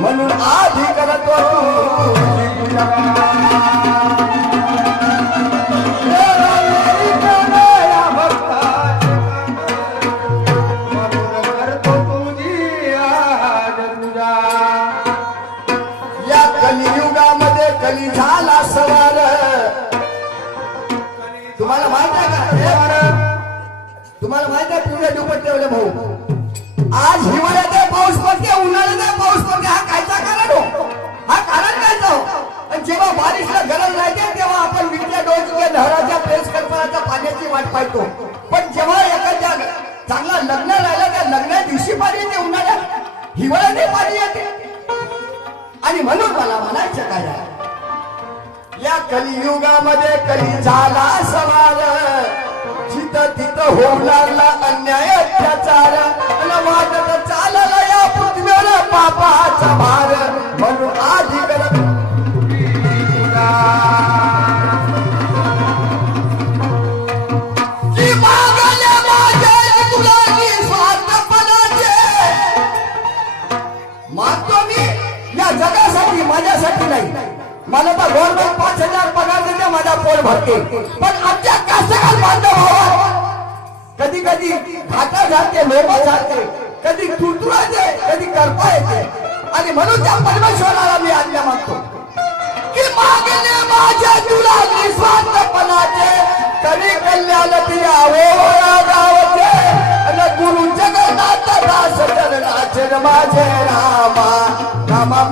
म्हणून आधी करतो तुझी पूजा कलियुगामध्ये कली झाला सवार तुम्हाला माहित आहे का तुम्हाला माहित आहे पुढे दुपट ठेवले भाऊ आज हिवाळ्यात पाऊस पडते उन्हाळ्यात पाऊस पडते हा कायचा कारण हो हा कारण कायचा हो जेव्हा बारिशला गरज राहते तेव्हा आपण विकल्या डोळ्याच्या धराच्या प्रेस कल्पनाच्या पाण्याची वाट पाहतो पण जेव्हा एखाद्या चांगला लग्न राहिला त्या लग्ना दिवशी पाणी येते उन्हाळ्यात हिवाळ्यात पाणी येते आणि म्हणून मला म्हणायचं काय या कलियुगामध्ये कली झाला सवाल जिथं तिथं होऊ लागला अन्याय अत्याचार वाटत चालला या पृथ्वीवर पापाचा भार म्हणून आधी करत मागतो मी या जगासाठी माझ्यासाठी नाही मला तर गव्हर्नमेंट 5,000 पगार देते माझा पोट भरते पण आमच्या कास्तकार बांधव कधी कधी घाटा झालते लोक झालते कधी तुटुराचे कधी करता येते आणि म्हणून त्या परमेश्वराला मी आज्ञा मागतो की मागणे माझ्या तुला निस्वार्थपणाचे तरी कल्याण यावो या गावचे आणि गुरु जगन्नाथ दास चरणाचे माझे रामा रामा